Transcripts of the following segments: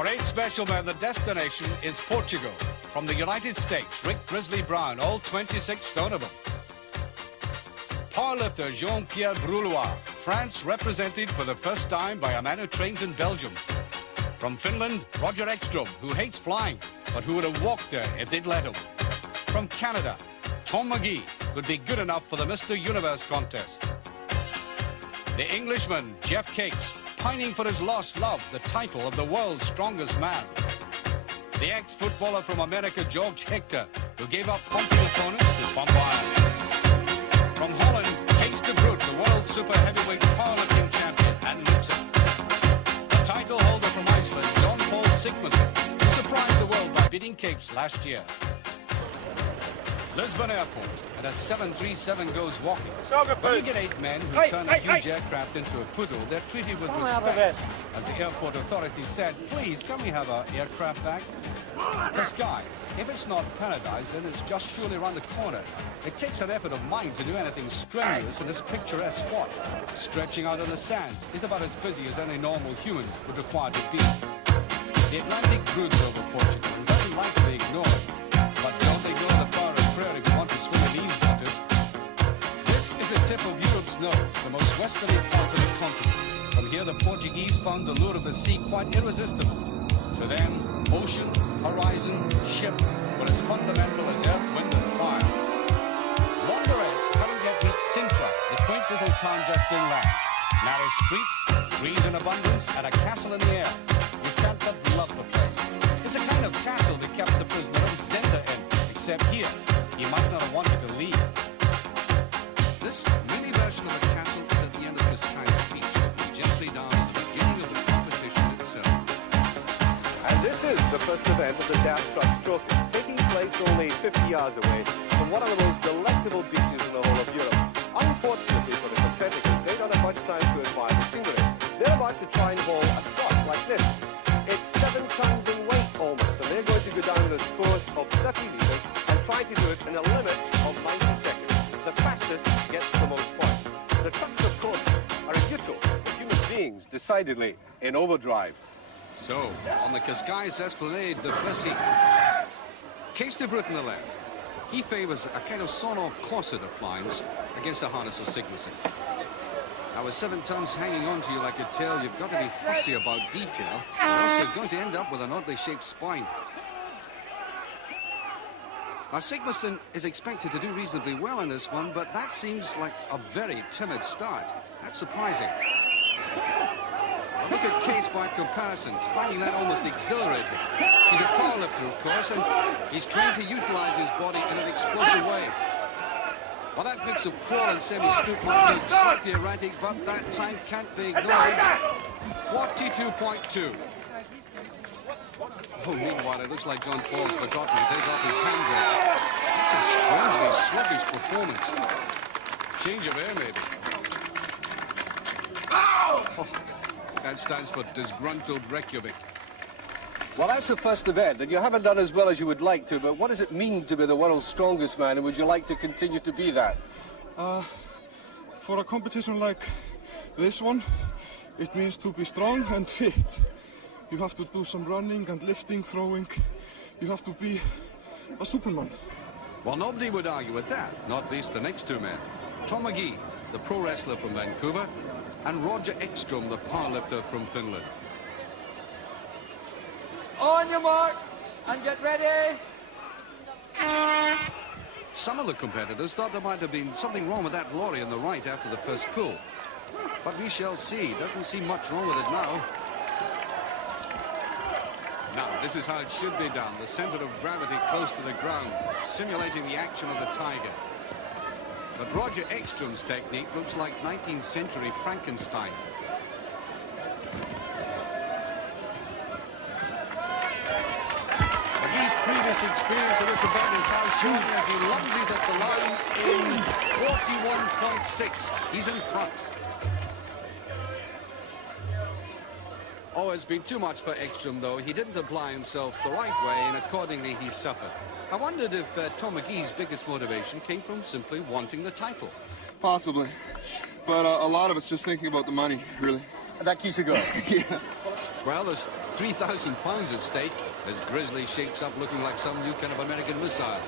For 8 special men, the destination is Portugal. From the United States, Rick Grizzly Brown, all 26 stone of them. Powerlifter Jean-Pierre Brulois, France represented for the first time by a man who trains in Belgium. From Finland, Roger Ekstrom, who hates flying, but who would have walked there if they'd let him. From Canada, Maggee would be good enough for the Mr. Universe contest. The Englishman, Geoff Capes, pining for his lost love, the title of the world's strongest man. The ex-footballer from America, George Hechter, who gave up pumping opponents to pump iron. From Holland, Cees de Vreugd, the world super heavyweight powerlifting champion and loser. The title holder from Iceland, Jon-Pall Sigmarsson, who surprised the world by beating Capes last year. Lisbon Airport, and a 737 goes walking. When you get 8 men who turn a huge aircraft into a poodle, they're treated with respect. As the airport authorities said, please, can we have our aircraft back? Cascais. If it's not paradise, then it's just surely around the corner. It takes an effort of mind to do anything strenuous in this picturesque spot. Stretching out on the sand is about as busy as any normal human would require to be. The Atlantic broods over Portugal and doesn't like to be ignored. But don't ignore the power of prayer if you want to swim in these waters. This is the tip of Europe's nose, the most westerly part of the continent. From here, the Portuguese found the lure of the sea quite irresistible. To them, ocean, horizon, ship were as fundamental as earth, wind, and fire. Wanderers couldn't get beat Sintra, the quaint little town just inland. Narrow streets, trees in abundance, and a castle in the air. You can't but love the place. It's a kind of castle that kept the prisoner of Zenda in, except here, he might not have wanted to leave. This mini version of the castle is at the end of Cascais' speech, looking gently down at the beginning of the competition itself. And this is the first event of the Daft Trucks Trophy, taking place only 50 yards away from one of the most delectable beaches in the whole of Europe. Unfortunately for the competitors, they don't have much time to admire the scenery. They're about to try and haul a truck like this. It's 7 tons in weight almost, and they're going to go down this course of 30 meters and try to do it in a limit of 90 seconds. The fastest gets the most points. The trucks, of course, are in neutral, but human beings decidedly in overdrive. So, on the Cascais Esplanade, the first heat. Cees de Vreugd on the left. He favours a kind of sawn-off corset appliance against the harness of Sigmarsson. Now, with 7 tons hanging on to you like a tail, you've got to be fussy about detail, or else you're going to end up with an oddly shaped spine. Now, Sigmarsson is expected to do reasonably well in this one, but that seems like a very timid start. That's surprising. Look at Capes by comparison, finding that almost exhilarating. He's a powerlifter, of course, and he's trained to utilize his body in an explosive way. Well, that mix of crawl and semi-stoop might be slightly erratic, but that time can't be ignored. 42.2. Oh, meanwhile, it looks like Jon-Pall's forgotten to take off his handbrake. That's a strangely sluggish performance. Change of air, maybe. Oh, that stands for disgruntled Reykjavik. Well, that's the first event, and you haven't done as well as you would like to, but what does it mean to be the world's strongest man, and would you like to continue to be that? For a competition like this one, it means to be strong and fit. You have to do some running and lifting, throwing. You have to be a superman. Well, nobody would argue with that, not least the next 2 men. Maggee, the pro wrestler from Vancouver, and Roger Ekstrom, the powerlifter from Finland. On your marks, and get ready. Some of the competitors thought there might have been something wrong with that lorry on the right after the first pull. But we shall see. Doesn't seem much wrong with it now. Now, this is how it should be done. The center of gravity close to the ground, simulating the action of the tiger. But Roger Ekstrom's technique looks like 19th century Frankenstein. Magee's previous experience of this event is now shown as he lunges at the line in 41.6. He's in front. Oh, it's been too much for Ekstrom, though. He didn't apply himself the right way, and accordingly he suffered. I wondered if Maggee's biggest motivation came from simply wanting the title. Possibly. But a lot of it's just thinking about the money, really. And that keeps you going. Yeah. Well, there's 3,000 pounds at stake as Grizzly shapes up looking like some new kind of American missile.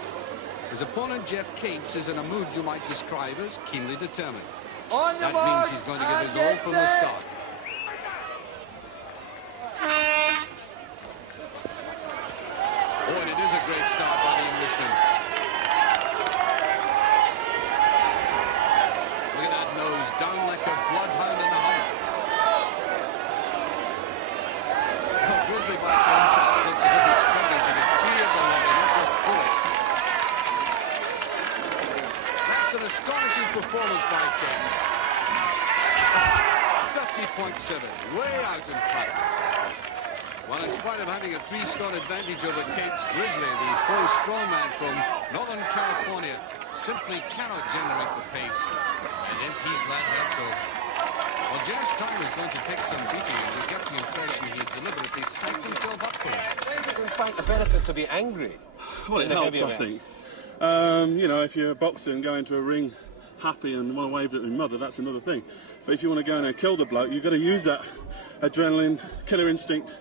His opponent, Geoff Capes, is in a mood you might describe as keenly determined. On your That mark, means he's going to give and his all get from the set. start. Oh, and it is a great start by the Englishman. Look at that nose, down like a bloodhound in the height. Oh, Grizzly by contrast looks as if he's struggling to get clear of the line, not just pull it. That's an astonishing performance by Capes. 30.7, way out in front. Well, in spite of having a 3-stone advantage over Capes, Grizzly, the pro strongman from Northern California, simply cannot generate the pace. And is he glad that's so? Well, Geoff's time is going to take some beating, and you get the impression he deliberately psyched himself up for it. It's in fact a benefit to be angry. Well, it in the helps, heavy I events. think. You know, if you're a boxer and go into a ring happy and want to wave at your mother, that's another thing. But if you want to go in and kill the bloke, you've got to use that adrenaline, killer instinct,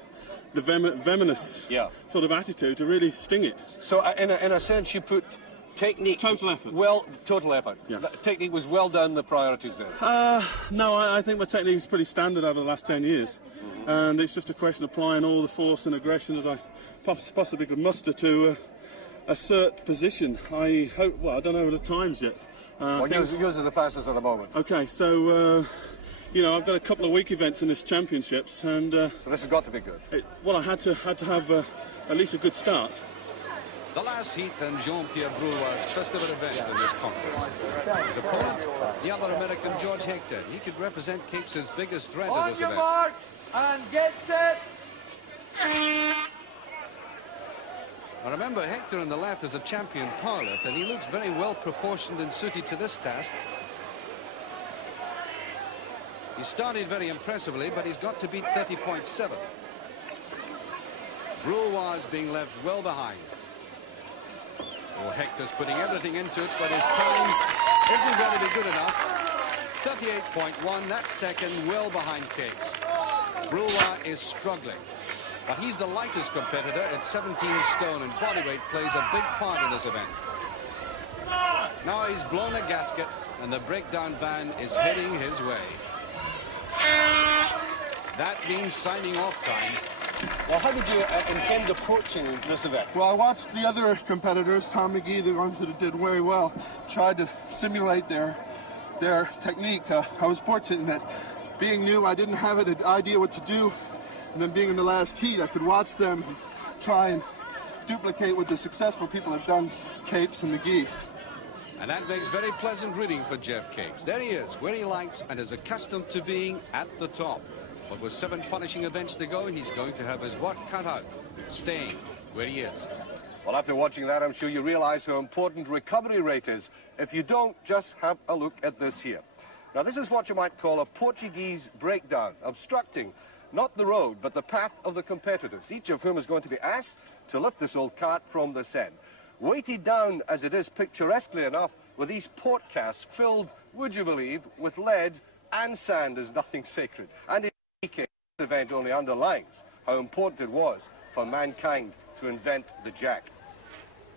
the venomous sort of attitude to really sting it. So in a sense, you put technique... Total effort. Well, total effort. Yeah. Technique was well done, the priorities there. No, I think my technique is pretty standard over the last 10 years. And it's just a question of applying all the force and aggression as I possibly could muster to assert position. I hope, well, I don't know the times yet. Well, yours are the fastest at the moment. Okay, so, you know, I've got a couple of week events in this championships, and so this has got to be good. Well, I had to have at least a good start. The last heat and Jean-Pierre Brulois' first ever event in this contest. His opponent, the other American, George Hechter. He could represent Capes' biggest threat in On this your event. marks, and get set. Now remember, Hechter on the left is a champion powerlift, and he looks very well proportioned and suited to this task. He started very impressively, but he's got to beat 30.7. Brulois is being left well behind. Oh, Hector's putting everything into it, but his time isn't going to be good enough. 38.1, that's second, well behind Capes. Brulois is struggling. But he's the lightest competitor at 17 stone, and bodyweight plays a big part in this event. Now he's blown a gasket, and the breakdown van is heading his way. That means signing off time. Well, how did you intend approaching this event? Well, I watched the other competitors, Tom Maggee, the ones that did very well, tried to simulate their technique. I was fortunate in that being new, I didn't have an idea what to do. And then being in the last heat, I could watch them try and duplicate what the successful people have done, Capes and Maggee. And that makes very pleasant reading for Geoff Capes. There he is, where he likes and is accustomed to being at the top. But with 7 punishing events to go, he's going to have his work cut out, staying where he is. Well, after watching that, I'm sure you realize how important recovery rate is. If you don't, just have a look at this here. Now, this is what you might call a Portuguese breakdown, obstructing not the road, but the path of the competitors, each of whom is going to be asked to lift this old cart from this end. Weighted down, as it is picturesquely enough, with these port casks filled, would you believe, with lead and sand is nothing sacred. And in any case, this event only underlines how important it was for mankind to invent the jack.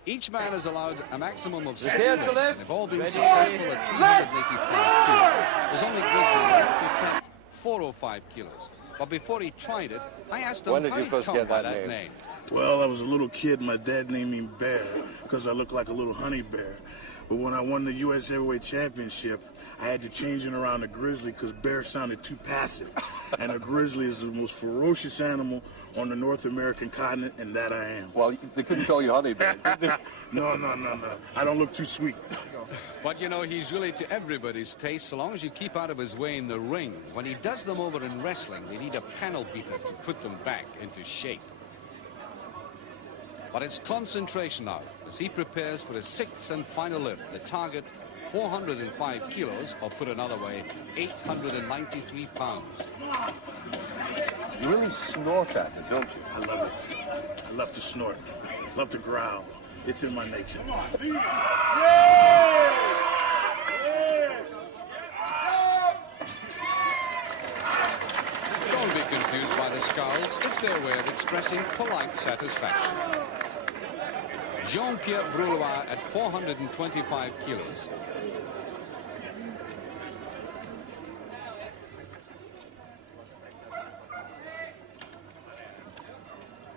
Each man is allowed a maximum of 6 Prepare to lifts, lift. and if all being Ready. successful at 385 kilos, there's only Grizzly left to attempt 405 kilos. But before he tried it, I asked him When did how you he first come get by that that name? name. Well, I was a little kid. My dad named me Bear because I looked like a little honey bear. But when I won the U.S. Heavyweight Championship, I had to change it around to Grizzly because Bear sounded too passive. And a grizzly is the most ferocious animal on the North American continent, and that I am. Well, they couldn't call you Honey Bear. No. I don't look too sweet. But, you know, he's really to everybody's taste, so long as you keep out of his way in the ring. When he does them over in wrestling, they need a panel beater to put them back into shape. But it's concentration now as he prepares for his 6th and final lift. The target, 405 kilos, or put another way, 893 pounds. You really snort at it, don't you? I love it. I love to snort. Love to growl. It's in my nature. Don't be confused by the scowls. It's their way of expressing polite satisfaction. Jean-Pierre Brulois at 425 kilos.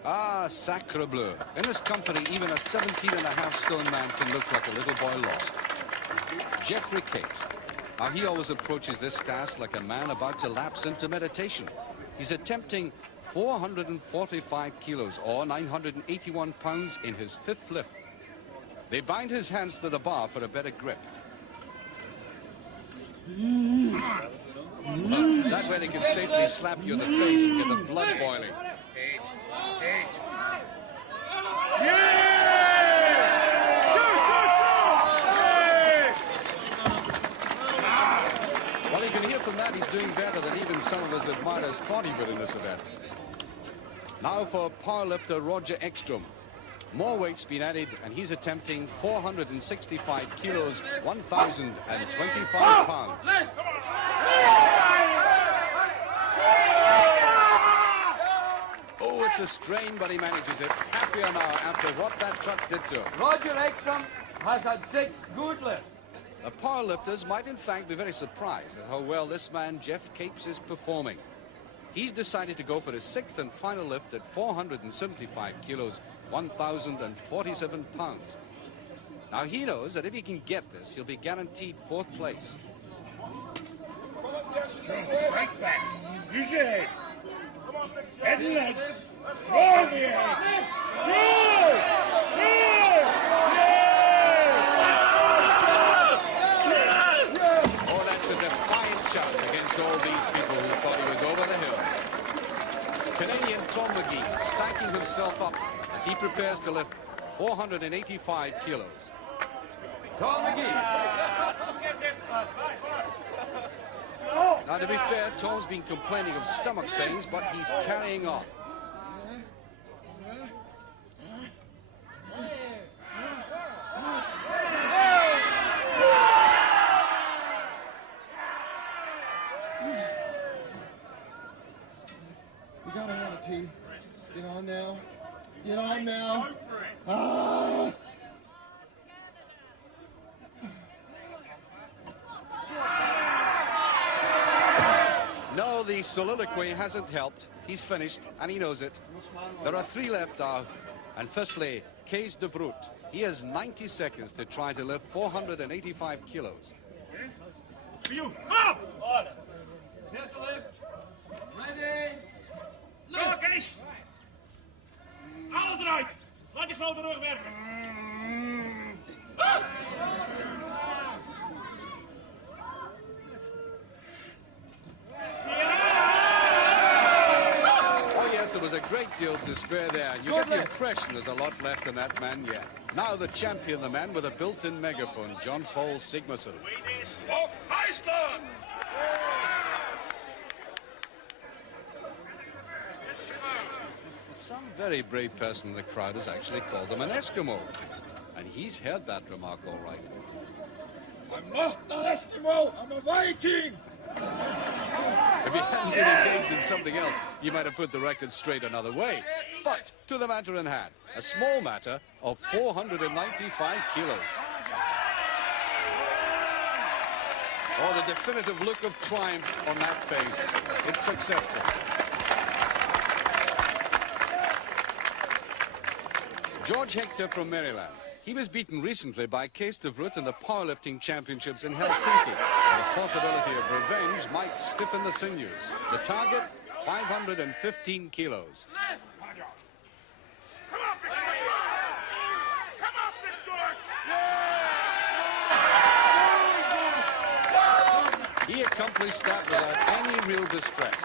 Ah, sacre bleu. In this company, even a 17.5 stone man can look like a little boy lost. Geoff Capes. Now, he always approaches this task like a man about to lapse into meditation. He's attempting 445 kilos, or 981 pounds, in his fifth lift. They bind his hands to the bar for a better grip. That way they can safely slap you in the face and get the blood boiling. Well, you can hear from that he's doing better than even some of his admirers thought he would in this event. Now for powerlifter Roger Ekstrom. More weight's been added, and he's attempting 465 kilos, 1,025 pounds. Oh, it's a strain, but he manages it. Happier now after what that truck did to him. Roger Ekstrom has had 6 good lifts. The powerlifters might in fact be very surprised at how well this man, Geoff Capes, is performing. He's decided to go for his 6th and final lift at 475 kilos, 1,047 pounds. Now he knows that if he can get this, he'll be guaranteed 4th place. Strike back. Use your head. Head and legs. Roll over your head. Roll! Oh, that's a defiant shout against all these people who thought he was over the hill. Canadian Tom Maggee psyching himself up as he prepares to lift 485 kilos. Tom Maggee. Now, to be fair, Tom's been complaining of stomach pains, but he's carrying on. You gotta have it, T. Get on now. Get on now. Ah! No, the soliloquy hasn't helped. He's finished, and he knows it. There are 3 left now. And firstly, Cees de Vreugd. He has 90 seconds to try to lift 485 kilos. For you. Up! Here's the lift. Ready. Go, Kees! Alles eruit! Laat die grote rug werken! Oh yes, it was a great deal to spare there. You get the impression there's a lot left in that man yet. Now the champion, the man with a built-in megaphone, Jon-Pall Sigmarsson. Of Iceland! Some very brave person in the crowd has actually called him an Eskimo. And he's heard that remark all right. I'm not an Eskimo, I'm a Viking! If he hadn't been engaged in something else, you might have put the record straight another way. But to the matter in hand, a small matter of 495 kilos. Oh, the definitive look of triumph on that face. It's successful. George Hechter from Maryland. He was beaten recently by Cees de Vreugd in the powerlifting championships in Helsinki. And the possibility of revenge might stiffen the sinews. The target, 515 kilos. He accomplished that without any real distress.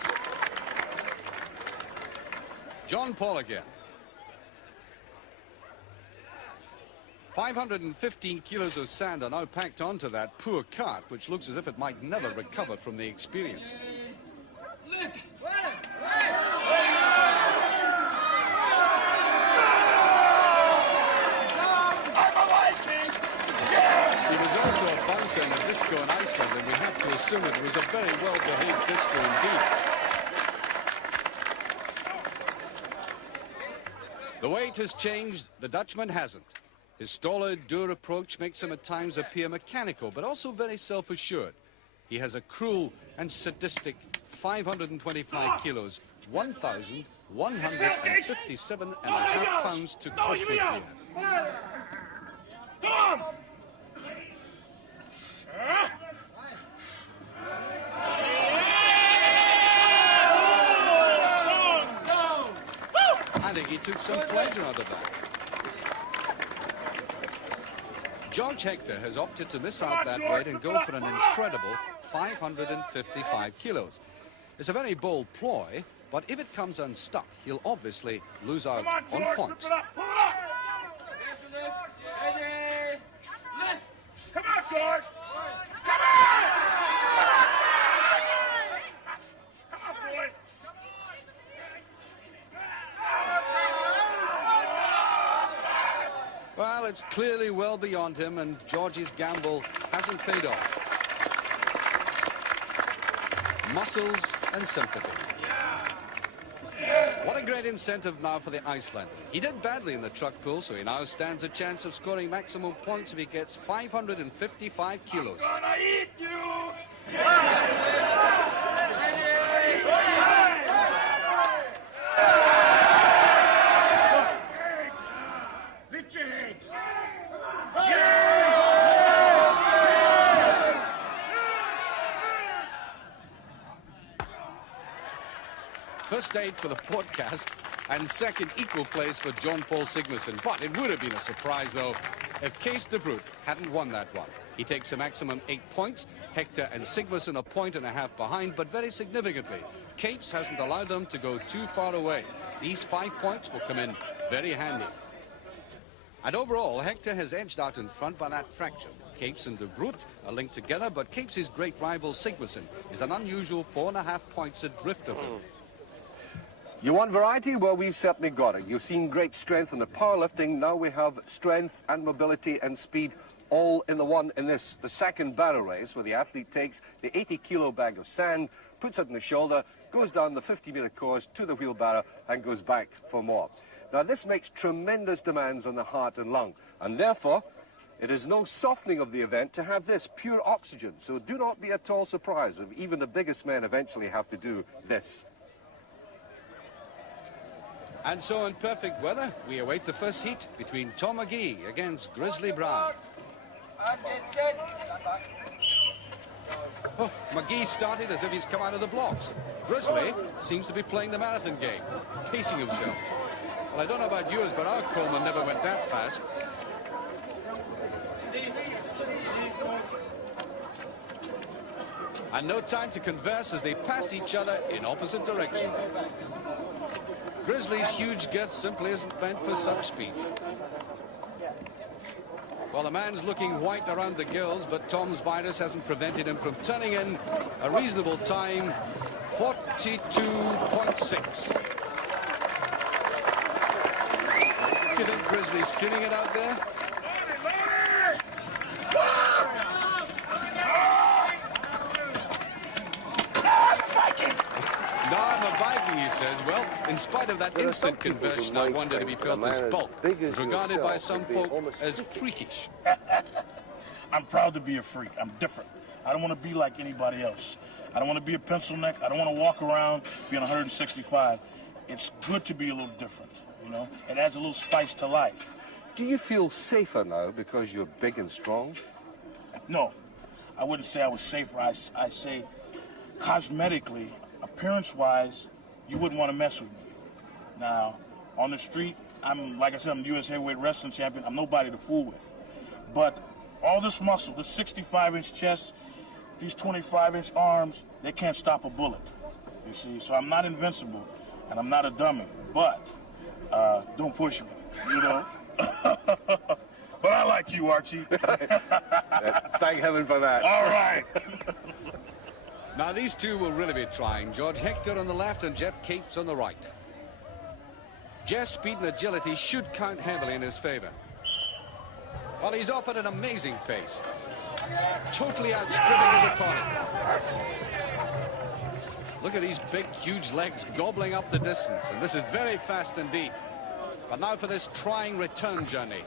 Jon-Pall again. 515 kilos of sand are now packed onto that poor cart, which looks as if it might never recover from the experience. He was also a bouncer in a disco in Iceland, and we have to assume it was a very well-behaved disco indeed. The weight has changed, the Dutchman hasn't. His stolid, dour approach makes him at times appear mechanical, but also very self-assured. He has a cruel and sadistic 525 kilos, 1,157.5 pounds to cope with here. I think he took some pleasure out of that. George Hechter has opted to miss out that weight and go for an incredible 555 kilos. It's a very bold ploy, but if it comes unstuck, he'll obviously lose out on points. Come on, George! Come on! Come on, boy! Well, it's clearly well beyond him, and George's gamble hasn't paid off. Muscles and sympathy. What a great incentive now for the Icelander. He did badly in the truck pull, so he now stands a chance of scoring maximum points if he gets 555 kilos. I'm gonna eat you! Lift your head! First aid for the podcast, and second equal place for Jon-Pall Sigmarsson. But it would have been a surprise, though, if Cees de Vreugd hadn't won that one. He takes a maximum 8 points. Hechter and Sigmarsson a point and a half behind, but very significantly, Capes hasn't allowed them to go too far away. These 5 points will come in very handy. And overall, Hechter has edged out in front by that fraction. Capes and de Vreugd are linked together, but Capes' great rival Sigmarsson is an unusual 4.5 points adrift of him. You want variety? Well, we've certainly got it. You've seen great strength in the powerlifting. Now we have strength and mobility and speed all in the one in this, the second barrel race, where the athlete takes the 80-kilo bag of sand, puts it on the shoulder, goes down the 50-meter course to the wheelbarrow and goes back for more. Now, this makes tremendous demands on the heart and lung, and therefore, it is no softening of the event to have this pure oxygen. So do not be at all surprised if even the biggest men eventually have to do this. And so in perfect weather, we await the first heat between Tom Maggee against Grizzly Brown. Oh, Maggee started as if he's come out of the blocks. Grizzly seems to be playing the marathon game, pacing himself. Well, I don't know about yours, but our Coleman never went that fast. And no time to converse as they pass each other in opposite directions. Grizzly's huge girth simply isn't meant for such speed. Well, the man's looking white around the gills, but Tom's virus hasn't prevented him from turning in a reasonable time, 42.6. Do you think Grizzly's feeling it out there? No, I'm a Viking, he says. Well, in spite of that instant conversion, I wondered if he felt his bulk was regarded by some folk as freakish. I'm proud to be a freak. I'm different. I don't want to be like anybody else. I don't want to be a pencil neck. I don't want to walk around being 165. It's good to be a little different, you know? It adds a little spice to life. Do you feel safer now because you're big and strong? No, I wouldn't say I was safer. I say cosmetically, appearance-wise, you wouldn't want to mess with me. Now, on the street, like I said, I'm the U.S. heavyweight wrestling champion. I'm nobody to fool with. But all this muscle, this 65-inch chest, these 25-inch arms, they can't stop a bullet, you see? So I'm not invincible, and I'm not a dummy. But don't push me, you know? But I like you, Archie. Thank heaven for that. All right. Now, these two will really be trying. George Hechter on the left and Geoff Capes on the right. Geoff's speed and agility should count heavily in his favor. Well, he's off at an amazing pace, totally outstripping his opponent. Look at these big, huge legs gobbling up the distance, and this is very fast indeed. But now for this trying return journey.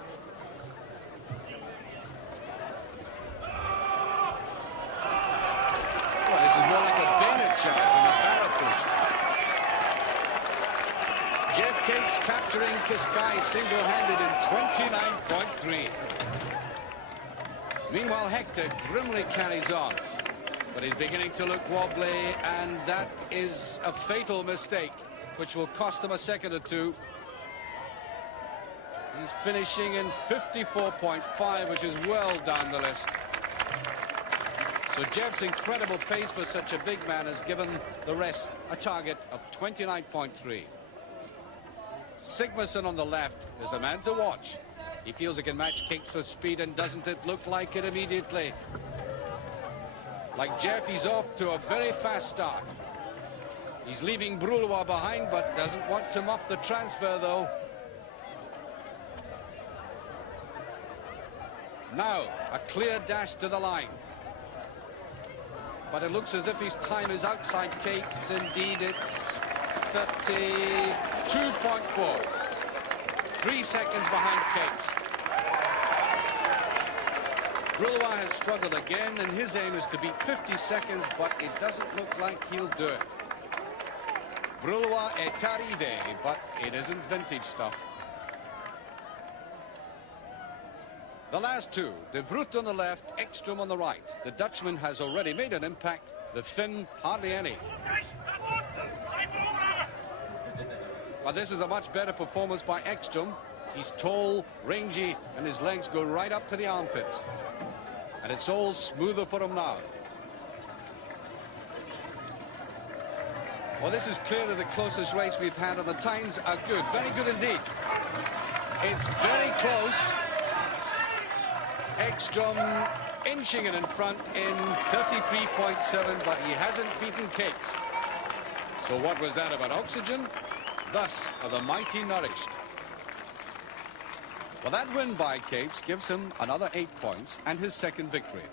Well, this is more like a bayonet charge than a barrel push. Geoff Capes capturing Cascais single-handed in 29.3. Meanwhile, Hechter grimly carries on. But he's beginning to look wobbly, and that is a fatal mistake, which will cost him a second or two. He's finishing in 54.5, which is well down the list. So Geoff's incredible pace for such a big man has given the rest a target of 29.3. Sigmarsson on the left is a man to watch. He feels he can match Capes for speed, and doesn't it look like it immediately? Like Geoff, he's off to a very fast start. He's leaving Brulois behind, but doesn't want to muff the transfer, though. Now, a clear dash to the line. But it looks as if his time is outside Capes. Indeed, it's 32.4. 3 seconds behind Capes. Brulois has struggled again, and his aim is to beat 50 seconds, but it doesn't look like he'll do it. Brulois est arrivé, but it isn't vintage stuff. The last two, De Vreugd on the left, Ekstrom on the right. The Dutchman has already made an impact, the Finn hardly any. But this is a much better performance by Ekstrom. He's tall, rangy, and his legs go right up to the armpits. And it's all smoother for him now. Well, this is clearly the closest race we've had, and the times are good. Very good indeed. It's very close. Ekstrom inching it in front in 33.7, but he hasn't beaten Capes. So what was that about oxygen? Thus are the mighty nourished. Well, that win by Capes gives him another 8 points and his second victory.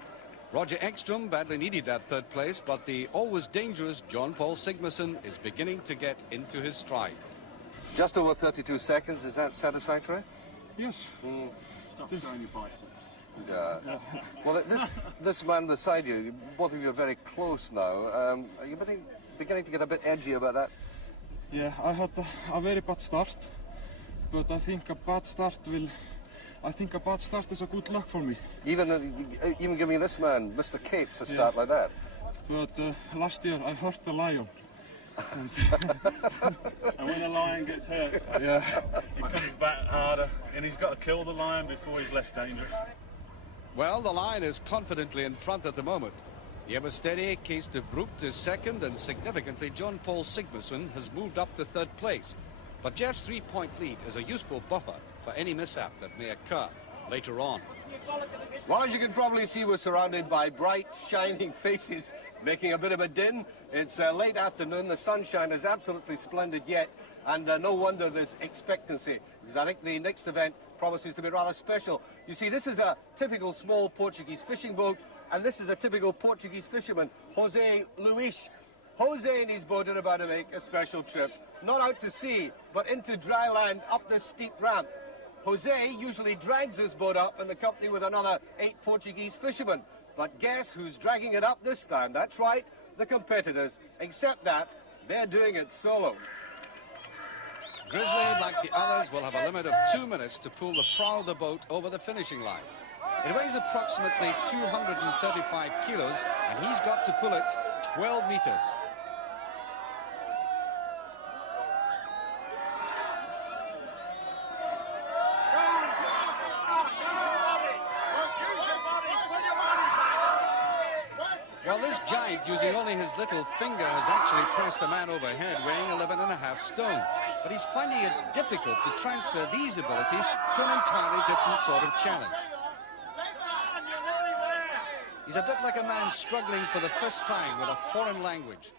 Roger Ekstrom badly needed that third place, but the always dangerous Jon-Pall Sigmarsson is beginning to get into his stride. Just over 32 seconds, is that satisfactory? Yes. Stop showing your biceps. Yeah. Well, this man beside you, both of you are very close now. Are you beginning to get a bit edgy about that? Yeah, I had a very bad start, but I think a bad start is a good luck for me. Even giving this man, Mr. Capes, a start like that. But last year I hurt the lion. And when the lion gets hurt, Yeah. he comes back harder, and he's got to kill the lion before he's less dangerous. Well, the line is confidently in front at the moment. The ever steady Cees de Vreugd is second, and significantly Jon-Pall Sigmarsson has moved up to third place. But Geoff's 3-point lead is a useful buffer for any mishap that may occur later on. Well, as you can probably see, we're surrounded by bright, shining faces making a bit of a din. It's late afternoon. The sunshine is absolutely splendid yet, and no wonder there's expectancy, because I think the next event promises to be rather special. You see, this is a typical small Portuguese fishing boat, and this is a typical Portuguese fisherman, José Luís. José and his boat are about to make a special trip, not out to sea, but into dry land up this steep ramp. José usually drags his boat up in the company with another 8 Portuguese fishermen. But guess who's dragging it up this time? That's right, the competitors. Except that they're doing it solo. Grizzly, like the others, will have a limit of 2 minutes to pull the prow of the boat over the finishing line. It weighs approximately 235 kilos, and he's got to pull it 12 meters. Well, this giant, using only his little finger, has actually pressed a man overhead weighing 11.5 stone. But he's finding it difficult to transfer these abilities to an entirely different sort of challenge. He's a bit like a man struggling for the first time with a foreign language.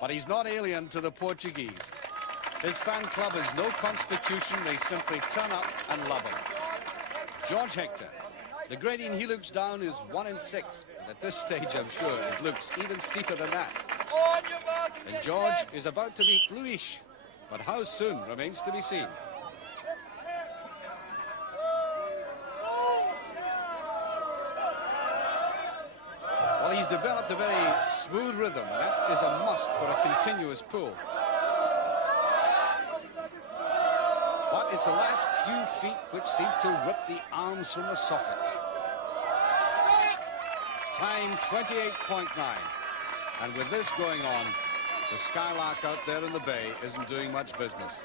But he's not alien to the Portuguese. His fan club has no constitution, they simply turn up and love him. George Hechter. The gradient he looks down is 1 in 6, and at this stage I'm sure it looks even steeper than that. And George is about to meet Luis, but how soon remains to be seen. Well, he's developed a very smooth rhythm, and that is a must for a continuous pull. But it's the last few feet which seem to rip the arms from the sockets. Time 28.9. And with this going on, the Skylark out there in the bay isn't doing much business.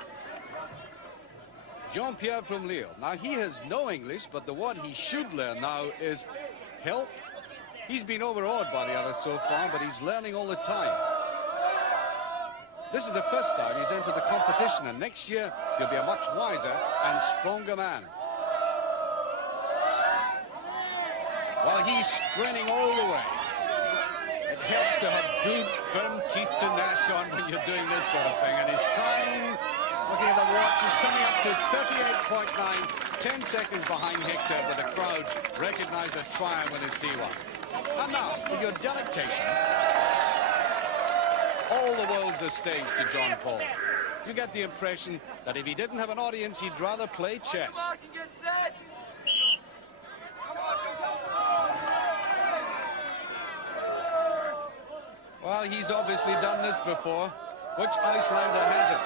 Jean-Pierre from Lille. Now, he has no English, but the word he should learn now is help. He's been overawed by the others so far, but he's learning all the time. This is the first time he's entered the competition, and next year he'll be a much wiser and stronger man. Well, he's straining all the way. It helps to have good, firm teeth to gnash on when you're doing this sort of thing. And his time, looking at the watch, is coming up to 38.9, 10 seconds behind Hechter, but the crowd recognize a triumph when they see one. And now, for your delectation, all the world's a stage to Jon-Pall. You get the impression that if he didn't have an audience, he'd rather play chess. Well, he's obviously done this before. Which Icelander hasn't?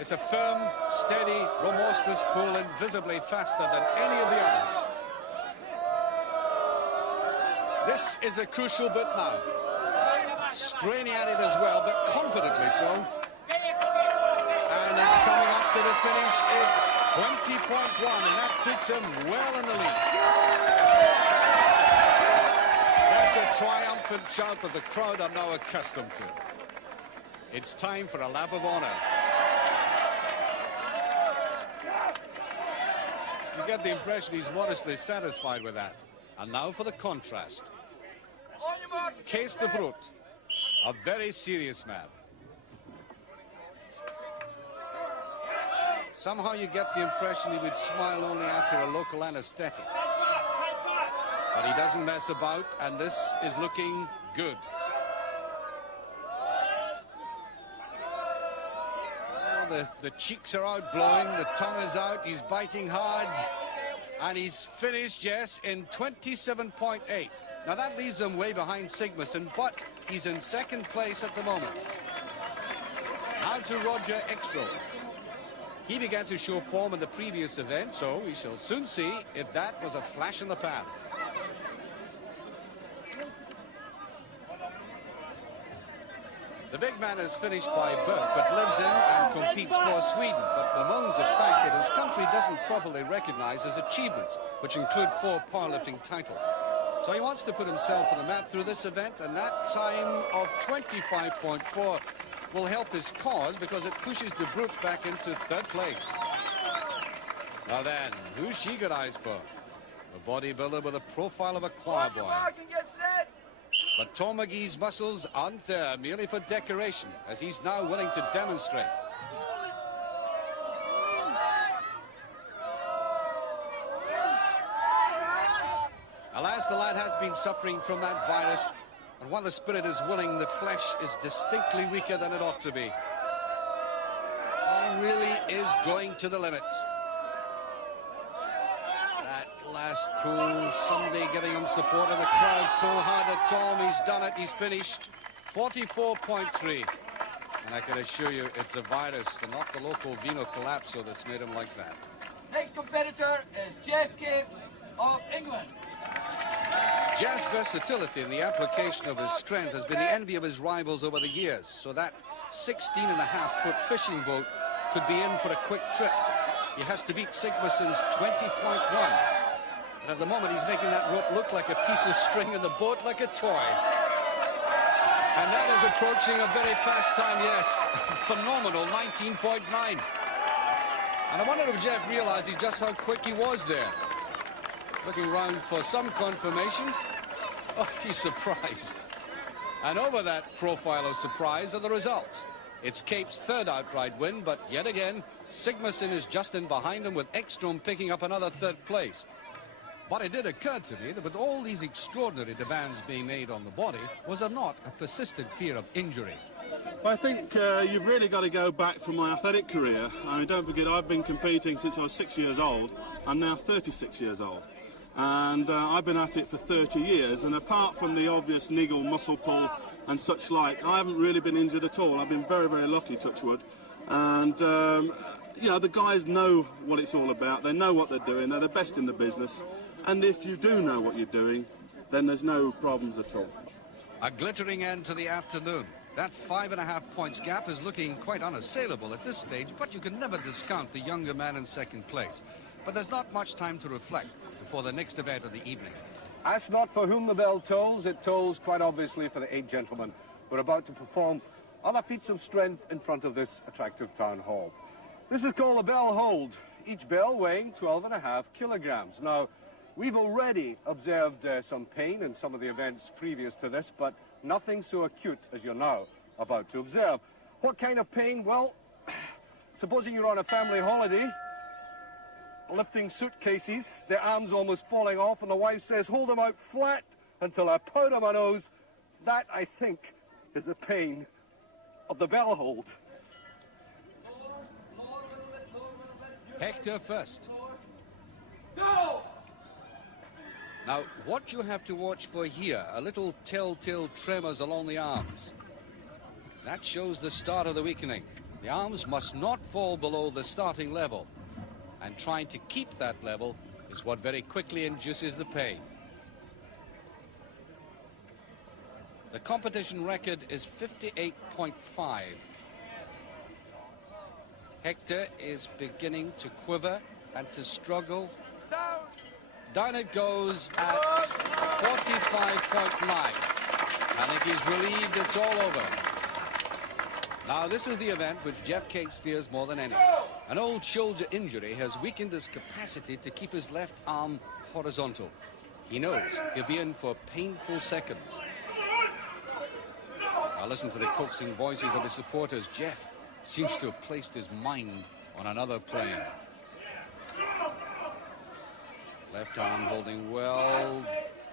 It's a firm, steady, remorseless pull, and visibly faster than any of the others. This is a crucial bit now. Straining at it as well, but confidently so. And it's coming up to the finish. It's 20.1, and that puts him well in the lead. That's a triumphant shout that the crowd are now accustomed to. It's time for a lap of honor. You get the impression he's modestly satisfied with that. And now for the contrast. Cees de Vreugd, a very serious man. Somehow you get the impression he would smile only after a local anesthetic. But he doesn't mess about, and this is looking good. Well, the cheeks are out blowing, the tongue is out, he's biting hard, and he's finished, yes, in 27.8. Now that leaves him way behind Sigmarsson, but he's in second place at the moment. Now to Roger Ekstrom. He began to show form in the previous event, so we shall soon see if that was a flash in the pan. The big man is finished by birth, but lives in and competes for Sweden. But bemoans the fact that his country doesn't properly recognize his achievements, which include 4 powerlifting titles. So he wants to put himself on the map through this event, and that time of 25.4 will help his cause because it pushes de Vreugd back into 3rd place. Now then, who's she got eyes for? A bodybuilder with a profile of a choir boy. But Tom Maggee's muscles aren't there merely for decoration, as he's now willing to demonstrate. Alas, the lad has been suffering from that virus, and while the spirit is willing, the flesh is distinctly weaker than it ought to be. He really is going to the limits. That last pull, somebody giving him support, and the crowd pull hard at Tom. He's done it, he's finished. 44.3. And I can assure you it's a virus and not the local veno collapso that's made him like that. Next competitor is Geoff Capes of England. Geoff's versatility in the application of his strength has been the envy of his rivals over the years, so that 16.5-foot fishing boat could be in for a quick trip. He has to beat Sigmarsson's 20.1. And at the moment, he's making that rope look like a piece of string and the boat like a toy. And that is approaching a very fast time, yes. Phenomenal, 19.9. And I wonder if Geoff realized just how quick he was there. Looking round for some confirmation. Oh, he's surprised. And over that profile of surprise are the results. It's Capes' 3rd outright win, but yet again, Sigmarsson is just in behind him, with Ekstrom picking up another 3rd place. But it did occur to me that with all these extraordinary demands being made on the body, was there not a persistent fear of injury? I think you've really got to go back from my athletic career. I mean, don't forget, I've been competing since I was 6 years old. I'm now 36 years old. And I've been at it for 30 years. And apart from the obvious niggle, muscle pull and such like, I haven't really been injured at all. I've been very, very lucky, touch wood. And, you know, the guys know what it's all about. They know what they're doing. They're the best in the business. And if you do know what you're doing, then there's no problems at all. A glittering end to the afternoon. That 5.5 points gap is looking quite unassailable at this stage, but you can never discount the younger man in second place. But there's not much time to reflect before the next event of the evening. Ask not for whom the bell tolls. It tolls quite obviously for the 8 gentlemen who are about to perform other feats of strength in front of this attractive town hall. This is called a bell hold, each bell weighing 12.5 kilograms. Now, we've already observed some pain in some of the events previous to this, but nothing so acute as you're now about to observe. What kind of pain? Well, supposing you're on a family holiday, lifting suitcases, their arms almost falling off, and the wife says, hold them out flat until I powder my nose. That, I think, is the pain of the bell hold. Hechter first. Go! Now, what you have to watch for here, a little telltale tremors along the arms. That shows the start of the weakening. The arms must not fall below the starting level. And trying to keep that level is what very quickly induces the pain. The competition record is 58.5. Hechter is beginning to quiver and to struggle. Down it goes at 45.9. And if he's relieved, it's all over. Now, this is the event which Geoff Capes fears more than any. An old shoulder injury has weakened his capacity to keep his left arm horizontal. He knows he'll be in for painful seconds. Now, listen to the coaxing voices of his supporters. Geoff seems to have placed his mind on another plane. Left arm holding well,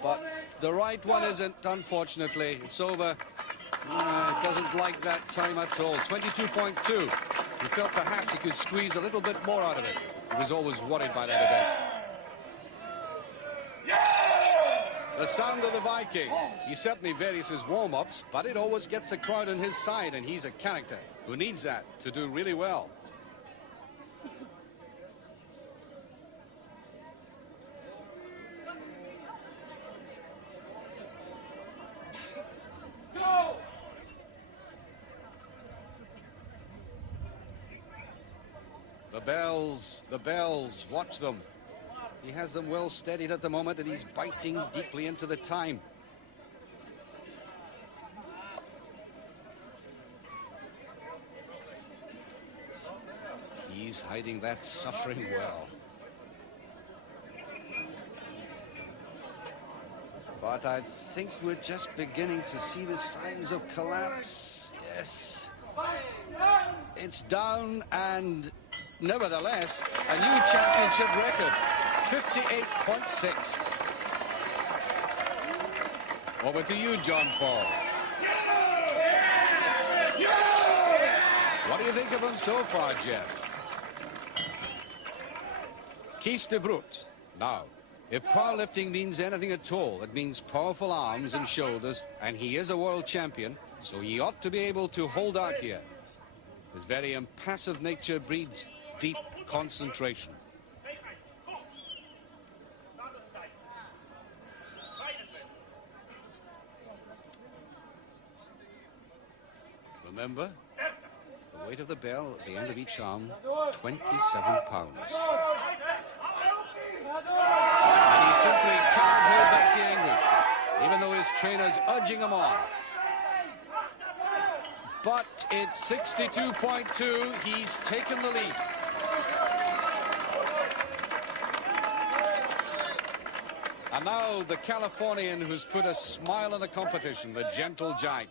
but the right one isn't, unfortunately. It's over. It doesn't like that time at all. 22.2. He felt perhaps he could squeeze a little bit more out of it. He was always worried by that event. The sound of the Viking. He certainly varies his warm-ups, but it always gets a crowd on his side, and he's a character who needs that to do really well. The bells, watch them. He has them well steadied at the moment, and he's biting deeply into the time. He's hiding that suffering well. But I think we're just beginning to see the signs of collapse. Yes. It's down, and nevertheless, a new championship record, 58.6. Over to you, Jon-Pall. What do you think of him so far, Geoff? Cees de Vreugd. Now, if powerlifting means anything at all, it means powerful arms and shoulders, and he is a world champion, so he ought to be able to hold out here. His very impassive nature breeds deep concentration. Remember, the weight of the bell at the end of each arm, 27 pounds. And he simply can't hold back the anguish, even though his trainer's urging him on. But it's 62.2. He's taken the lead. And now the Californian who's put a smile on the competition, the gentle giant.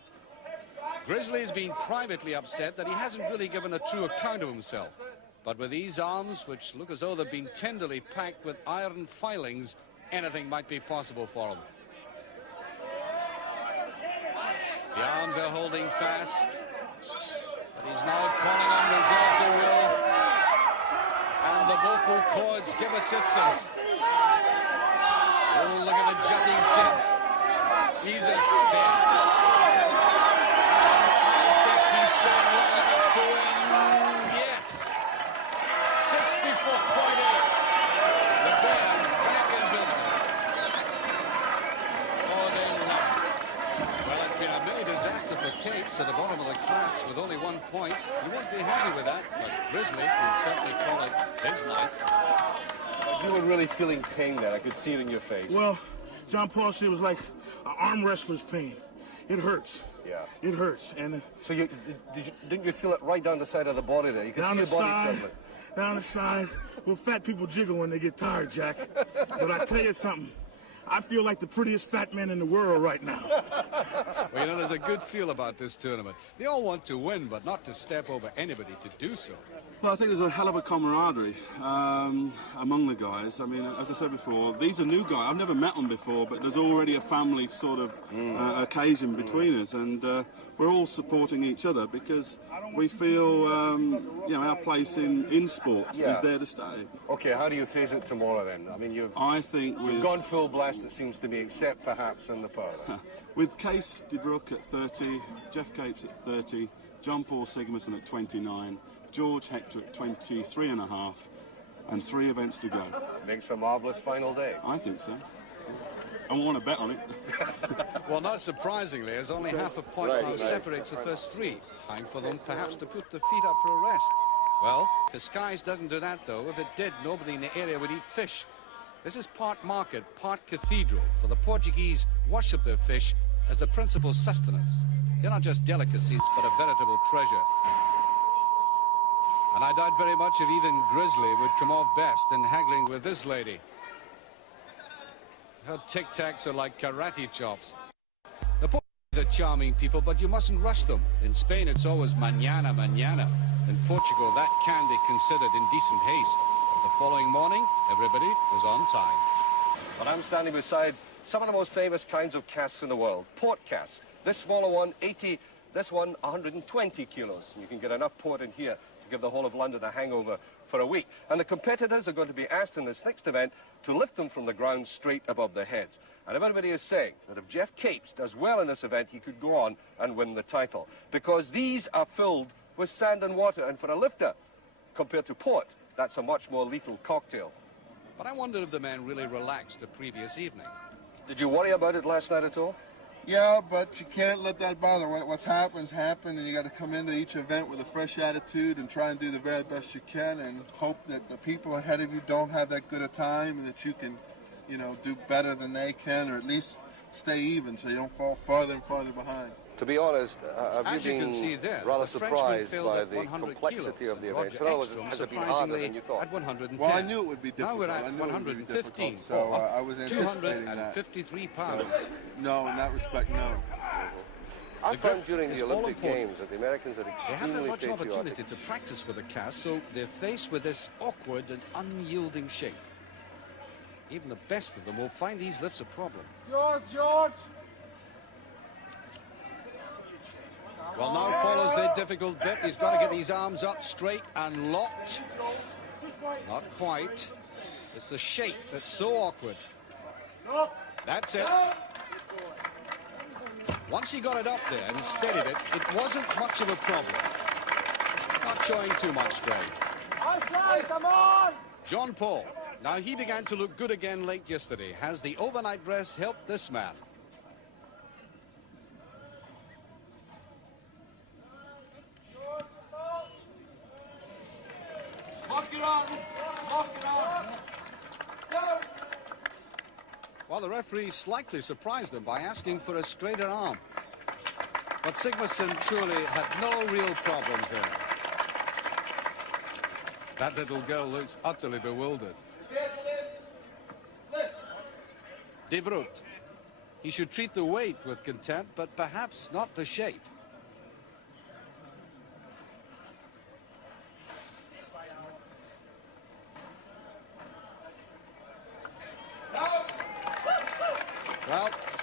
Grizzly's been privately upset that he hasn't really given a true account of himself. But with these arms, which look as though they've been tenderly packed with iron filings, anything might be possible for him. The arms are holding fast, but he's now calling on reserves of will, and the vocal cords give assistance. Oh, look at the jutting chin. He's a spin. He's staying long enough to win. Yes. 64.8. The Bears back in business. Oh, they love it. Well, it's been a mini disaster for Capes at the bottom of the class with only 1 point. You won't be happy with that, but Grizzly can certainly call it his life. You were really feeling pain there. I could see it in your face. Well, Jon-Pall said it was like an arm wrestler's pain. It hurts. Yeah. It hurts. And so didn't you feel it right down the side of the body there? You could see your body trembling. Down the side. Well, fat people jiggle when they get tired, Jack. But I tell you something. I feel like the prettiest fat man in the world right now. Well, you know, there's a good feel about this tournament. They all want to win, but not to step over anybody to do so. Well, I think there's a hell of a camaraderie among the guys. I mean, as I said before, these are new guys. I've never met them before, but there's already a family sort of occasion between us, and we're all supporting each other because we feel, you know, our place in sport is there to stay. Okay, how do you face it tomorrow then? I mean, you've gone full blast, it seems to me, except perhaps in the power. With Cees de Vreugd at 30, Geoff Capes at 30, Jon-Pall Sigmarsson at 29, George Hechter at 23.5, and 3 events to go. Makes a marvellous final day. I think so. I want to bet on it. Well, not surprisingly, as only half a point now separates the first 3. Time for them perhaps to put the feet up for a rest. Well, Cascais doesn't do that, though. If it did, nobody in the area would eat fish. This is part market, part cathedral, for the Portuguese worship their fish as the principal sustenance. They're not just delicacies, but a veritable treasure. And I doubt very much if even Grizzly would come off best in haggling with this lady. Her tic-tacs are like karate chops. The Portuguese are charming people, but you mustn't rush them. In Spain, it's always mañana, mañana. In Portugal, that can be considered in decent haste. But the following morning, everybody was on time. But I'm standing beside some of the most famous kinds of casts in the world. Port cast. This smaller one, 80. This one, 120 kilos. You can get enough port in here to give the whole of London a hangover for a week. And the competitors are going to be asked in this next event to lift them from the ground straight above their heads. And everybody is saying that if Geoff Capes does well in this event, he could go on and win the title. Because these are filled with sand and water. And for a lifter, compared to port, that's a much more lethal cocktail. But I wondered if the men really relaxed the previous evening. Did you worry about it last night at all? Yeah, but you can't let that bother. What's happened, and you got to come into each event with a fresh attitude and try and do the very best you can and hope that the people ahead of you don't have that good a time and that you can, you know, do better than they can, or at least stay even so you don't fall farther and farther behind. To be honest, I've been rather surprised by the complexity of the event. So has it been harder than you thought? At 110. Well, I knew it would be difficult. Now we're at 115, so I was anticipating 253 pounds. So, no, in that respect, no. I found during the Olympic Games that the Americans are extremely patriotic. They haven't much patriotic. opportunity to practice with the cast, so they're faced with this awkward and unyielding shape. Even the best of them will find these lifts a problem. George! Well, now follows the difficult bit. He's got to get these arms up straight and locked. Not quite. It's the shape that's so awkward. That's it. Once he got it up there and steadied it, it wasn't much of a problem. Not showing too much strain. Come on! Jon-Pall. Now, he began to look good again late yesterday. Has the overnight rest helped this man? Well, the referee slightly surprised him by asking for a straighter arm. But Sigmarsson truly had no real problems there. That little girl looks utterly bewildered. De Vreugd. He should treat the weight with contempt, but perhaps not the shape.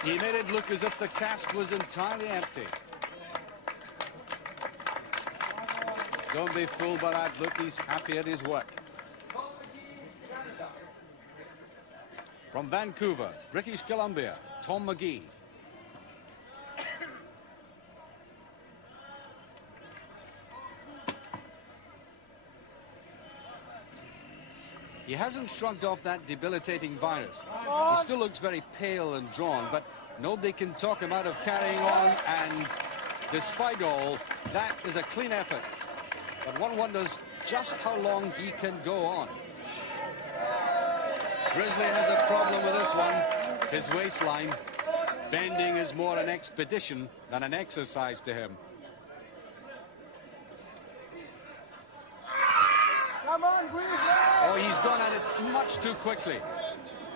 He made it look as if the cask was entirely empty. Don't be fooled by that look. He's happy at his work. From Vancouver, British Columbia, Tom Maggee. He hasn't shrugged off that debilitating virus. He still looks very pale and drawn, but nobody can talk him out of carrying on, and despite all, that is a clean effort. But one wonders just how long he can go on. Grizzly has a problem with this one, his waistline. Bending is more an expedition than an exercise to him. Come on, Grizzly! Oh, he's gone at it much too quickly.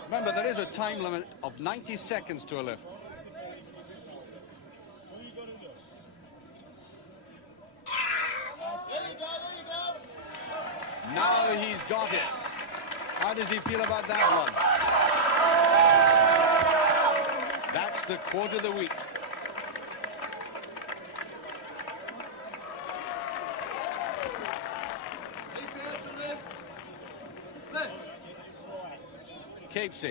Remember, there is a time limit of 90 seconds to a lift. Now he's got it. How does he feel about that one? That's the quote of the week. Capes.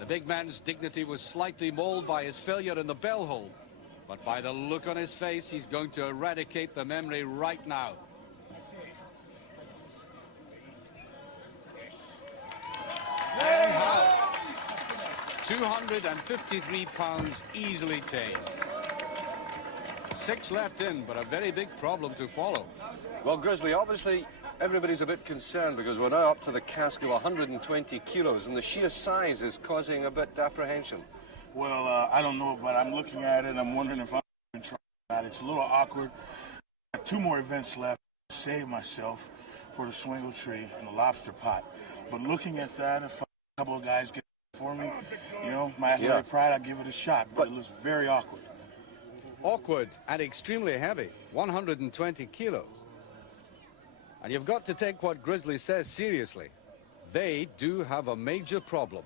The big man's dignity was slightly mauled by his failure in the bell hold. But by the look on his face, he's going to eradicate the memory right now. And how? 253 pounds easily tamed. 6 left in, but a very big problem to follow. Well, Grizzly, obviously everybody's a bit concerned because we're now up to the cask of 120 kilos, and the sheer size is causing a bit of apprehension. Well, I don't know, but I'm looking at it and I'm wondering if I'm going to try that. It's a little awkward. I have 2 more events left to save myself for the swingle tree and the lobster pot. But looking at that, if a couple of guys get for me, you know, my athletic pride, I'll give it a shot, but it looks very awkward. Awkward and extremely heavy, 120 kilos. And you've got to take what Grizzly says seriously. They do have a major problem.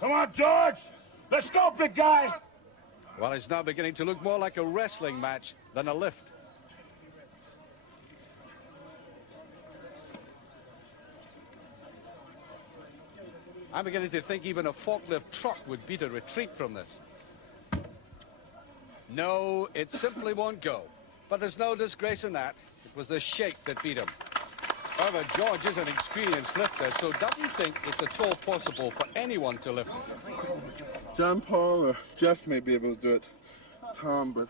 Come on, George! Let's go, big guy! Well, it's now beginning to look more like a wrestling match than a lift. I'm beginning to think even a forklift truck would beat a retreat from this. No, it simply won't go. But there's no disgrace in that. It was the shape that beat him. However, George is an experienced lifter, so does he think it's at all possible for anyone to lift him? Jon-Pall or Geoff may be able to do it, Tom, but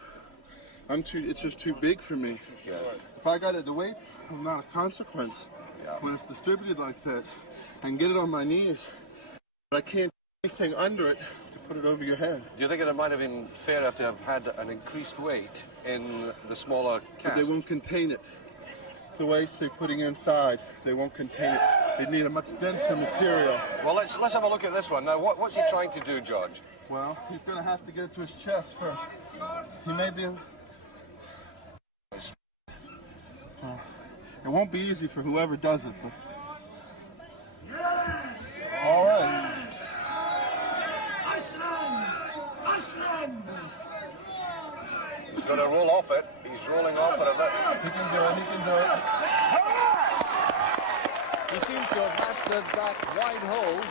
it's just too big for me. Yeah. If I got it, the weight is not a consequence. When it's distributed like that, I can get it on my knees, but I can't do anything under it to put it over your head. Do you think it might have been fairer to have had an increased weight in the smaller cask? But they won't contain it. The weights they're putting inside, they won't contain it. They need a much denser material. Well, let's have a look at this one. Now, what's he trying to do, George? Well, he's going to have to get it to his chest first. He may be able... it won't be easy for whoever does it, but... All right. He's going to roll off it. He's rolling off it a bit. He can do it, he can do it. He seems to have mastered that wide hold.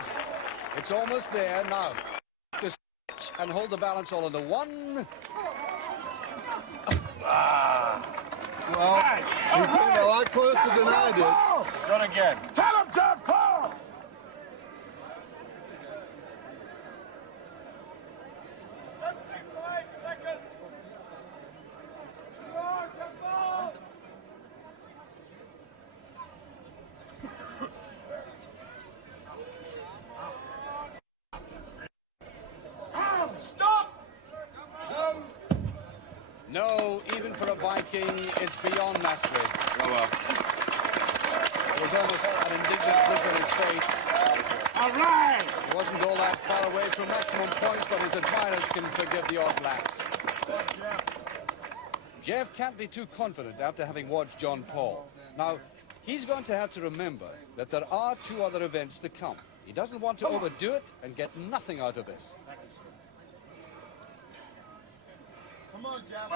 It's almost there now. To stretch and hold the balance all into one. Well, he's getting a lot closer than I did. He's done again. Tell him, Jon-Pall! No, even for a Viking, it's beyond mastery. Oh, well. There was almost an indignant look on his face. All right! He wasn't all that far away from maximum points, but his admirers can forgive the odd lapse. Geoff can't be too confident after having watched Jon-Pall. Now, He's going to have to remember that there are 2 other events to come. He doesn't want to overdo it and get nothing out of this. Come on, Jeff. It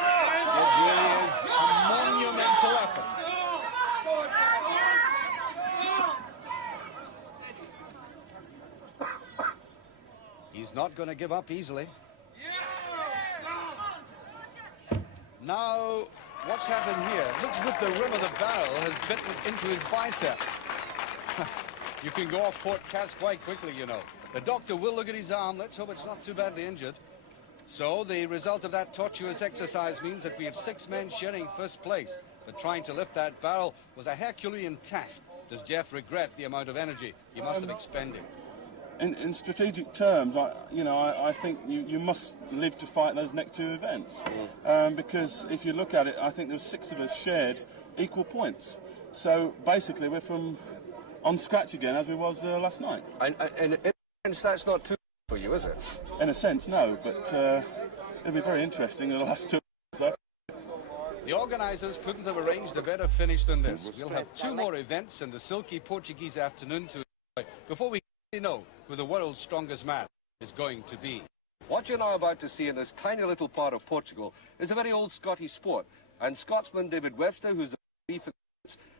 really is a monumental effort. He's not going to give up easily. Now, what's happened here? It looks as if the rim of the barrel has bitten into his bicep. You can go off Port Cascais quickly, you know. The doctor will look at his arm. Let's hope it's not too badly injured. So the result of that tortuous exercise means that we have 6 men sharing first place. But trying to lift that barrel was a Herculean task. Does Geoff regret the amount of energy he must have expended? In strategic terms, I think you must live to fight those next 2 events. Because if you look at it, I think there were 6 of us shared equal points. So basically, we're on scratch again as we was last night. And in a sense, that's not too for you, is it? In a sense, no, but it'll be very interesting in the last 2 events. The organisers couldn't have arranged a better finish than this. We'll have 2 more events in the silky Portuguese afternoon to enjoy before we know who the world's strongest man is going to be. What you're now about to see in this tiny little part of Portugal is a very old Scottish sport, and Scotsman David Webster, who's the referee for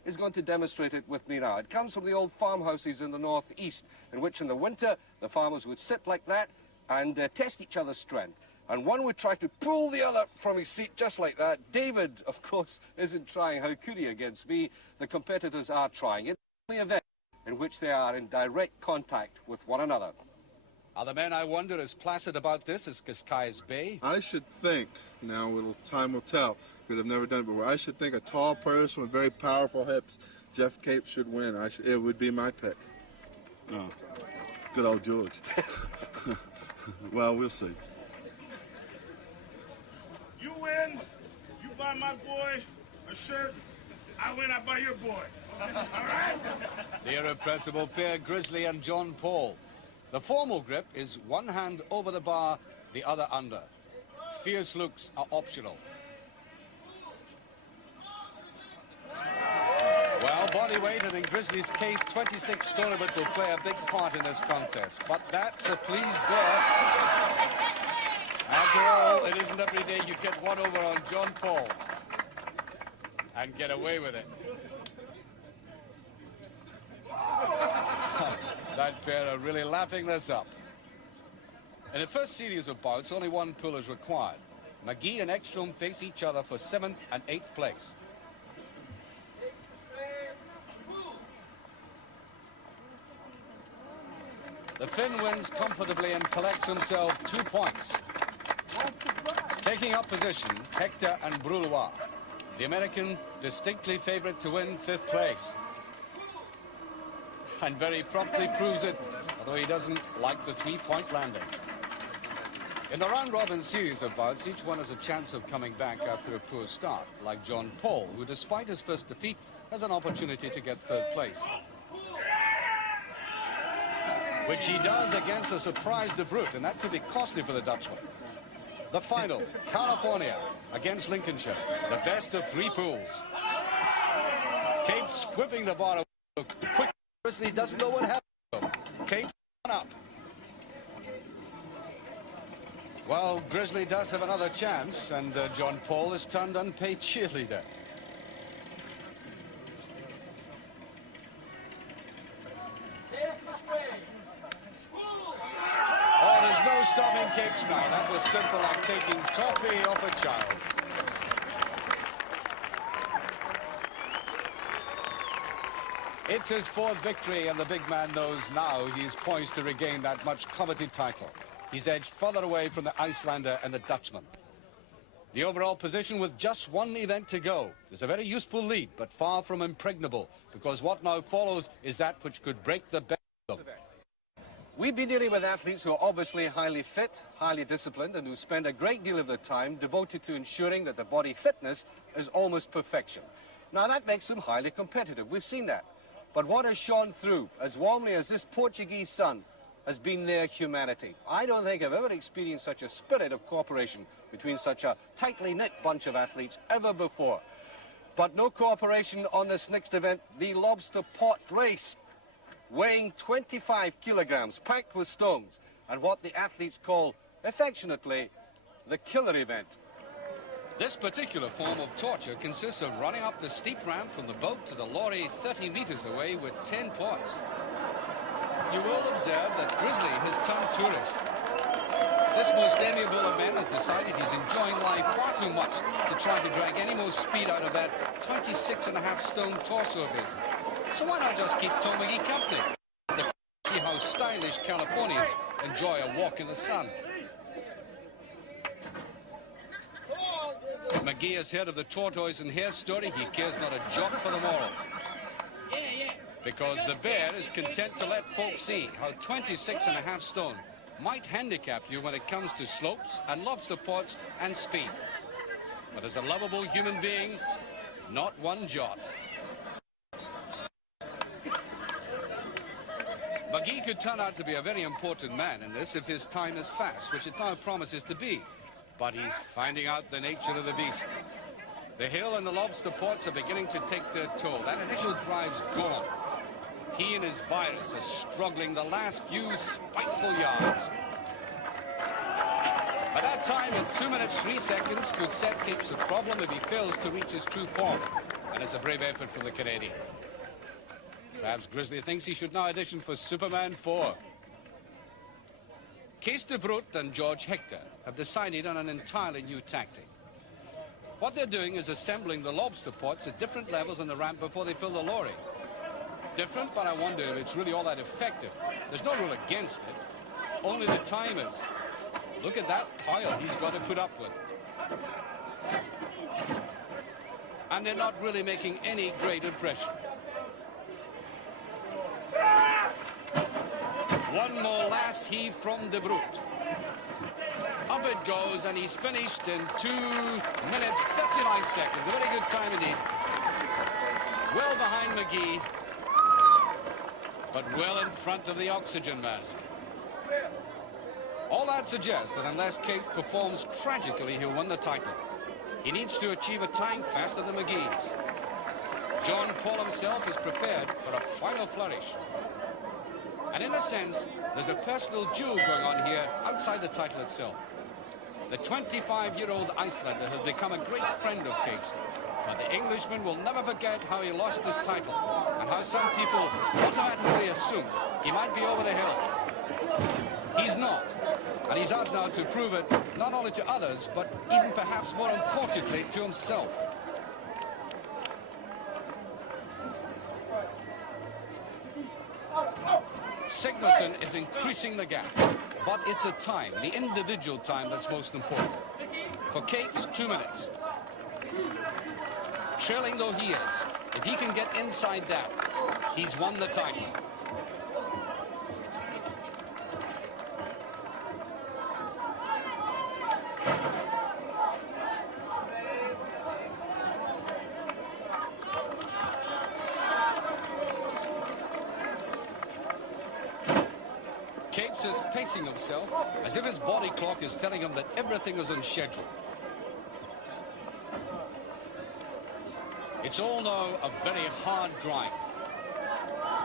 is going to demonstrate it with me now. It comes from the old farmhouses in the northeast, in which in the winter the farmers would sit like that and test each other's strength. And one would try to pull the other from his seat just like that. David, of course, isn't trying. How could he against me? The competitors are trying. It's the only event in which they are in direct contact with one another. Are the men, I wonder, as placid about this as Cascais Bay? I should think, now time will tell, because I've never done it before, I should think a tall person with very powerful hips, Geoff Capes, should win. It would be my pick. Oh, good old George. Well, we'll see. You win, you buy my boy a shirt, I win, I buy your boy. All right? The irrepressible pair, Grizzly and Jon-Pall. The formal grip is one hand over the bar, the other under. Fierce looks are optional. Well, body weight, and in Grizzly's case, 26 stone of it will play a big part in this contest. But that's a pleased girl. After all, it isn't every day you get one over on Jon-Pall and get away with it. That pair are really lapping this up. In the first series of bouts, only 1 pull is required. Maggee and Ekstrom face each other for 7th and 8th place. The Finn wins comfortably and collects himself 2 points. Taking up position, Hechter and Brulois. The American distinctly favourite to win 5th place. And very promptly proves it, although he doesn't like the 3-point landing. In the round-robin series of bouts, each one has a chance of coming back after a poor start, like Jon-Pall, who, despite his first defeat, has an opportunity to get 3rd place. Which he does against a surprise de Vreugd, and that could be costly for the Dutchman. The final, California against Lincolnshire, the best of 3 pools. Capes whipping the bar quick. He doesn't know what happened. Capes up. Well, Grizzly does have another chance, and Jon-Pall is turned unpaid cheerleader. Oh, there's no stopping Capes now. That was simple like taking toffee off a child. It's his 4th victory, and the big man knows now he's poised to regain that much coveted title. He's edged further away from the Icelander and the Dutchman. The overall position with just 1 event to go is a very useful lead, but far from impregnable, because what now follows is that which could break the best of them. We've been dealing with athletes who are obviously highly fit, highly disciplined, and who spend a great deal of their time devoted to ensuring that their body fitness is almost perfection. Now, that makes them highly competitive. We've seen that. But what has shone through as warmly as this Portuguese sun has been their humanity. I don't think I've ever experienced such a spirit of cooperation between such a tightly knit bunch of athletes ever before. But no cooperation on this next event, the lobster pot race, weighing 25 kilograms, packed with stones, and what the athletes call, affectionately, the killer event. This particular form of torture consists of running up the steep ramp from the boat to the lorry 30 meters away with 10 pots. You will observe that Grizzly has turned tourist. This most amiable of men has decided he's enjoying life far too much to try to drag any more speed out of that 26.5 stone torso of his. So why not just keep Tom Maggee company? See how stylish Californians enjoy a walk in the sun. Maggee has heard of the tortoise and hare story. He cares not a jot for the moral. Because the bear is content to let folks see how 26.5 stone might handicap you when it comes to slopes and lobster pots and speed. But as a lovable human being, not one jot. Maggee could turn out to be a very important man in this if his time is fast, which it now promises to be. But he's finding out the nature of the beast. The hill and the lobster pots are beginning to take their toll. That initial drive's gone. He and his virus are struggling the last few spiteful yards. At that time, in 2 minutes 3 seconds, could set Capes a problem if he fails to reach his true form. And it's a brave effort from the Canadian. Perhaps Grizzly thinks he should now audition for Superman 4. Cees de Vreugd and George Hechter have decided on an entirely new tactic. What they're doing is assembling the lobster pots at different levels on the ramp before they fill the lorry. Different, but I wonder if it's really all that effective. There's no rule against it, only the timers. Look at that pile he's got to put up with. And they're not really making any great impression. One more last heave from de Vreugd. Up it goes, and he's finished in 2 minutes 39 seconds. A very good time indeed. Well behind Maggee, but well in front of the oxygen mask. All that suggests that unless Capes performs tragically, he'll win the title. He needs to achieve a time faster than Maggee's. Jon-Pall himself is prepared for a final flourish. And in a sense, there's a personal duel going on here outside the title itself. The 25-year-old Icelander has become a great friend of Capes, but the Englishman will never forget how he lost this title and how some people automatically assumed he might be over the hill. He's not, and he's out now to prove it not only to others, but even perhaps more importantly to himself. Sigmarsson is increasing the gap, but it's a time, the individual time, that's most important. For Capes, 2 minutes. Trailing though he is, if he can get inside that, he's won the title. Capes is pacing himself as if his body clock is telling him that everything is on schedule. It's all now a very hard grind.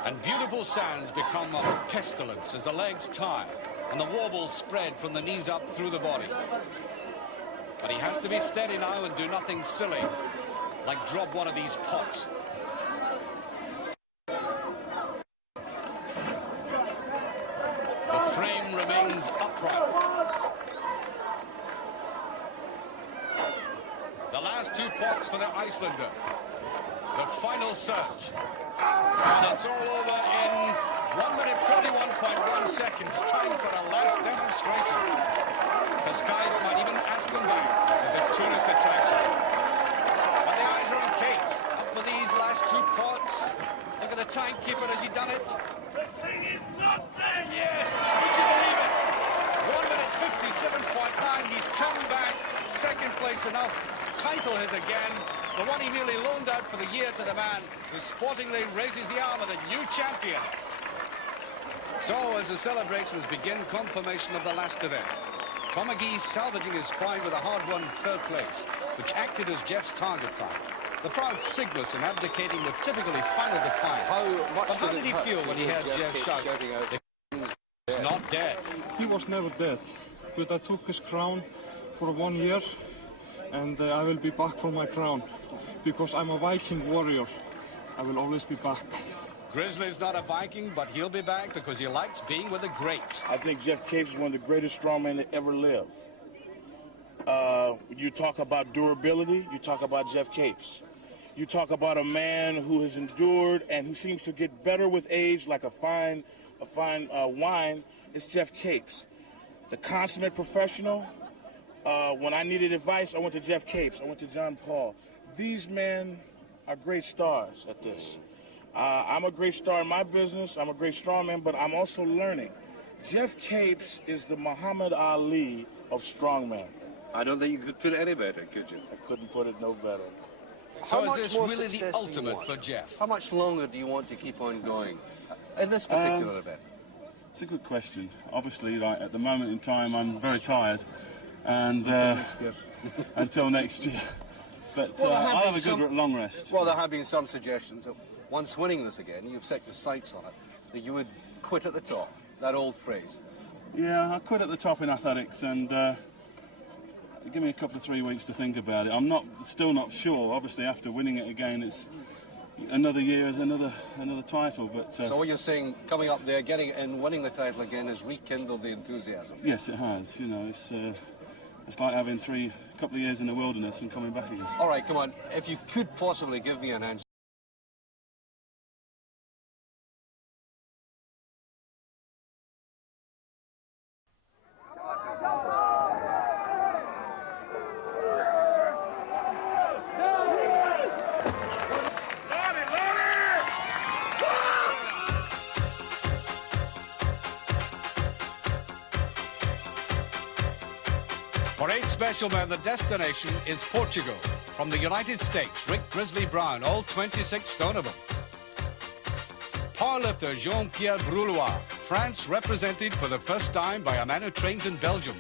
And beautiful sands become a pestilence as the legs tire and the wobbles spread from the knees up through the body. But he has to be steady now and do nothing silly, like drop one of these pots. Remains upright. The last 2 pots for the Icelander. The final surge. And it's all over in 1 minute 41.1 seconds. Time for a last demonstration. Cascais might even ask him back as a tourist attraction. But the eyes are on Capes. Up with these last 2 pots. Look at the timekeeper. Has he done it? Yes! Would you believe it? 1 minute 57.9. He's come back. Second place enough. Title his again. The one he nearly loaned out for the year to the man who sportingly raises the arm of the new champion. So as the celebrations begin, confirmation of the last event. Maggee salvaging his pride with a hard-won 3rd place, which acted as Geoff's target time. The proud Sigmarsson abdicating the typically final defiance. But how did he feel when he heard Geoff shout, "He's not dead"? He was never dead, but I took his crown for 1 year, and I will be back for my crown, because I'm a Viking warrior. I will always be back. Grizzly's not a Viking, but he'll be back because he likes being with the greats. I think Geoff Capes is one of the greatest strongmen to ever live. You talk about durability, you talk about Geoff Capes. You talk about a man who has endured and who seems to get better with age, like a fine wine. It's Geoff Capes. The consummate professional. When I needed advice, I went to Geoff Capes. I went to Jon-Pall. These men are great stars at this. I'm a great star in my business. I'm a great strongman, but I'm also learning. Geoff Capes is the Muhammad Ali of strongmen. I don't think you could put it any better, could you? I couldn't put it no better. So is this really the ultimate for Geoff? How much longer do you want to keep on going in this particular event? It's a good question. Obviously, like at the moment in time, I'm very tired, and until next year. But I'll have a good long rest. Well, there have been some suggestions that once winning this again, you've set your sights on it, that you would quit at the top. That old phrase. Yeah, I quit at the top in athletics, and give me a couple of 3 weeks to think about it. I'm still not sure. Obviously, after winning it again, it's another year is another title. But so what you're saying, coming up there, getting it and winning the title again, has rekindled the enthusiasm. Yes, it has. You know, it's like having a couple of years in the wilderness and coming back again. All right, come on. If you could possibly give me an answer. For 8 special men, the destination is Portugal. From the United States, Rick Grizzly Brown, all 26 stone of them. Powerlifter Jean-Pierre Brulois, France represented for the first time by a man who trains in Belgium.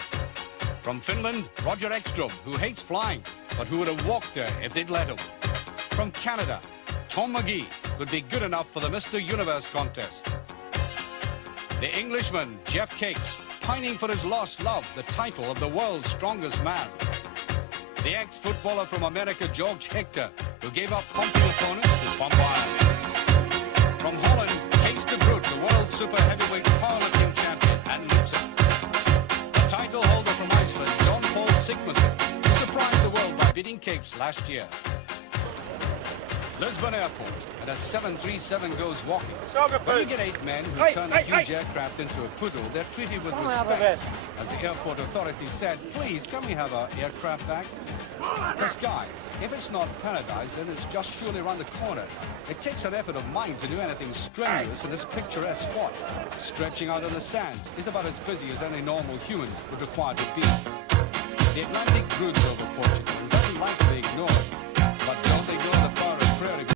From Finland, Roger Ekstrom, who hates flying, but who would have walked there if they'd let him. From Canada, Tom Maggee could be good enough for the Mr. Universe contest. The Englishman, Geoff Capes, pining for his lost love, the title of the world's strongest man. The ex-footballer from America, George Hechter, who gave up pumping opponents to pump iron. From Holland, Cees de Vreugd, the world super heavyweight powerlifting champion and loser. The title holder from Iceland, Jon-Pall Sigmarsson, who surprised the world by beating Capes last year. Lisbon Airport, and a 737 goes walking. When you get 8 men who turn a huge aircraft into a poodle, they're treated with respect. As the airport authorities said, please, can we have our aircraft back? Cascais. If it's not paradise, then it's just surely around the corner. It takes an effort of mind to do anything strenuous in this picturesque spot. Stretching out on the sands is about as busy as any normal human would require to be. The Atlantic broods over Portugal and very likely ignored.